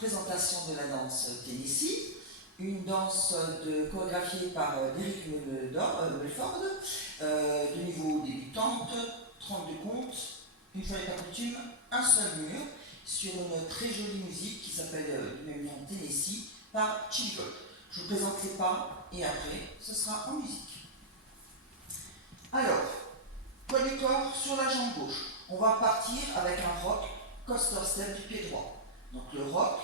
présentation de la danse Tennessee, une danse chorégraphiée par Derrick Mulford, de niveau débutante, 32 comptes, une fois n'est pas coutume, un seul mur, sur une très jolie musique qui s'appelle du même nom Tennessee, par Chili Gold. Je vous présente les pas et après, ce sera en musique. Alors, poids du corps sur la jambe gauche. On va partir avec un rock coaster step du pied droit. Donc le rock,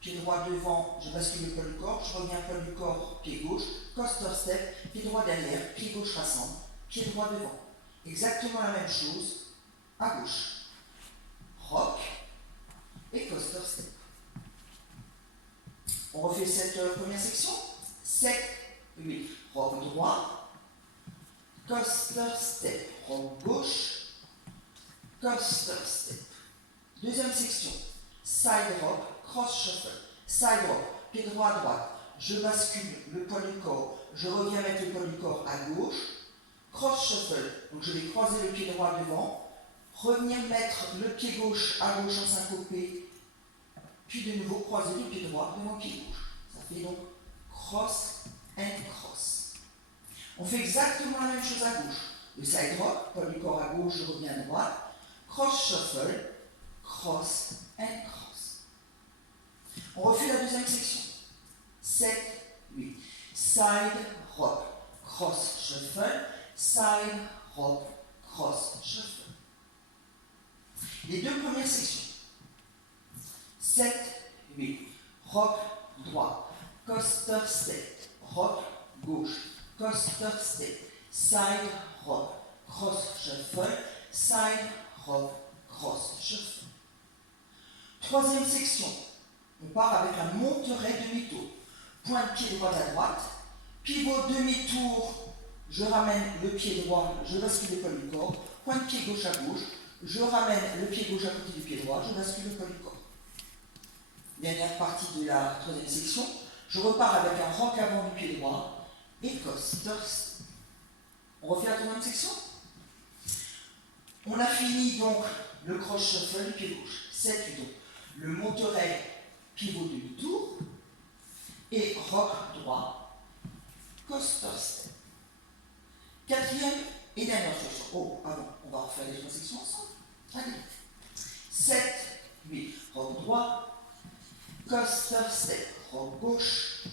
pied droit devant, je bascule le poids du corps, je reviens poids du corps, pied gauche, coaster step, pied droit derrière, pied gauche rassemble, pied droit devant. Exactement la même chose à gauche. Rock et coaster step. On refait cette première section. 7, 8. Rock droit, coaster step, rock gauche, coaster step. Deuxième section. Side rock, cross shuffle. Side rock, pied droit à droite. Je bascule le poids du corps. Je reviens mettre le poids du corps à gauche. Cross shuffle, donc je vais croiser le pied droit devant. Revenir mettre le pied gauche à gauche en syncopé. Puis de nouveau croiser le pied droit devant le pied gauche. Ça fait donc cross and cross. On fait exactement la même chose à gauche. Le side rock, poids du corps à gauche, je reviens à droite. Cross shuffle, cross and cross. On refait la deuxième section. 7, 8. Side rock, cross shuffle, side rock, cross shuffle. Les deux premières sections. 7, 8. Rock droit, coaster step, rock gauche, coaster step, side rock, cross shuffle, side rock, cross shuffle. Troisième section, on part avec un monterai demi-tour. Point de pied droit à droite, pivot demi-tour, je ramène le pied droit, je bascule l'épaule du corps, point de pied gauche à gauche, je ramène le pied gauche à côté du pied droit, je bascule l'épaule du corps. Dernière partie de la troisième section, je repars avec un rock avant du pied droit et coaster step. On refait la troisième section. On a fini donc le cross shuffle du pied gauche. 7 donc. Le monterai pivot demi-tour et rock droit, coaster step. Quatrième et dernière section. Oh, pardon, on va refaire les trois sections ensemble. Allez. 7, 8, rock droit, coaster step, rock gauche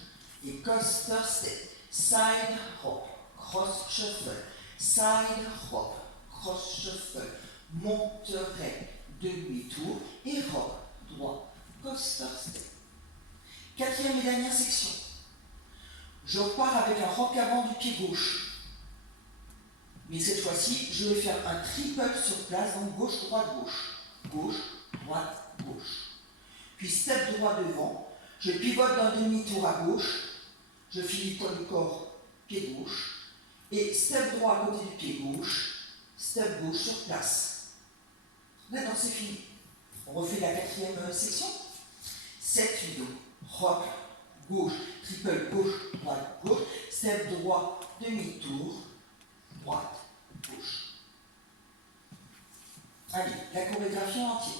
et coaster step. Side rock, cross shuffle, side rock, cross shuffle, monterai demi-tour et rock droit, coaster step. Quatrième et dernière section. Je repars avec un rock avant du pied gauche. Mais cette fois-ci, je vais faire un triple sur place, donc gauche, droite, gauche. Gauche, droite, gauche. Puis step droit devant. Je pivote d'un demi-tour à gauche. Je finis poids du corps, pied gauche. Et step droit à côté du pied gauche. Step gauche sur place. La danse est finie. On refait la quatrième section. 7 vidéos. Rock, gauche, triple gauche, droite, gauche. Step droit, demi-tour, droite, gauche. Allez, la chorégraphie en entier.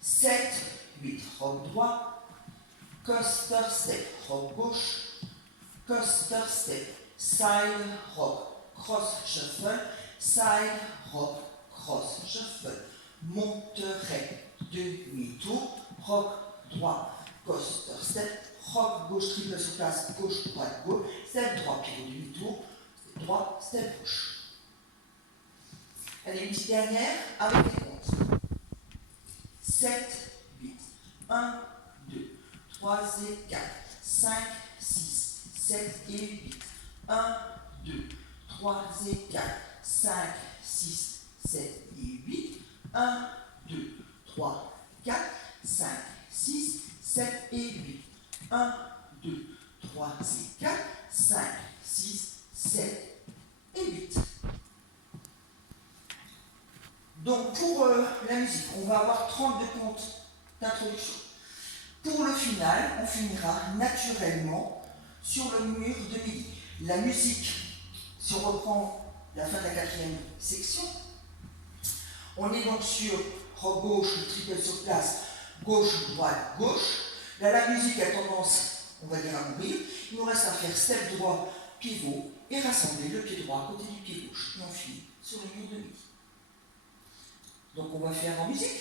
7, 8, rock droit, coaster step, rock gauche, coaster step, side rock, cross shuffle, side rock, cross shuffle, monterai, demi-tour, rock droit, coaster step, rock gauche, triple sur place, gauche, droite, gauche, step droit, pivot demi-tour, step droit, step gauche. Allez, une petite dernière avec les comptes. 7, 8, 1, 2, 3 et 4, 5, 6, 7 et 8, 1, 2, 3 et 4, 5, 6, 7 et 8, 1, 2, 3, 4, 5, 6, 7 et 8, 1, 2, 3 et 4, 5, 6, 7 et 8. Donc pour la musique, on va avoir 32 comptes d'introduction. Pour le final, on finira naturellement sur le mur de midi. La musique, si on reprend la fin de la quatrième section, on est donc sur rock gauche, triple sur place, Gauche, droite, gauche. Là, la musique a tendance, on va dire, à mourir. Il nous reste à faire step droit, pivot, et rassembler le pied droit à côté du pied gauche. Et on finit sur le mur de midi. Donc on va faire en musique.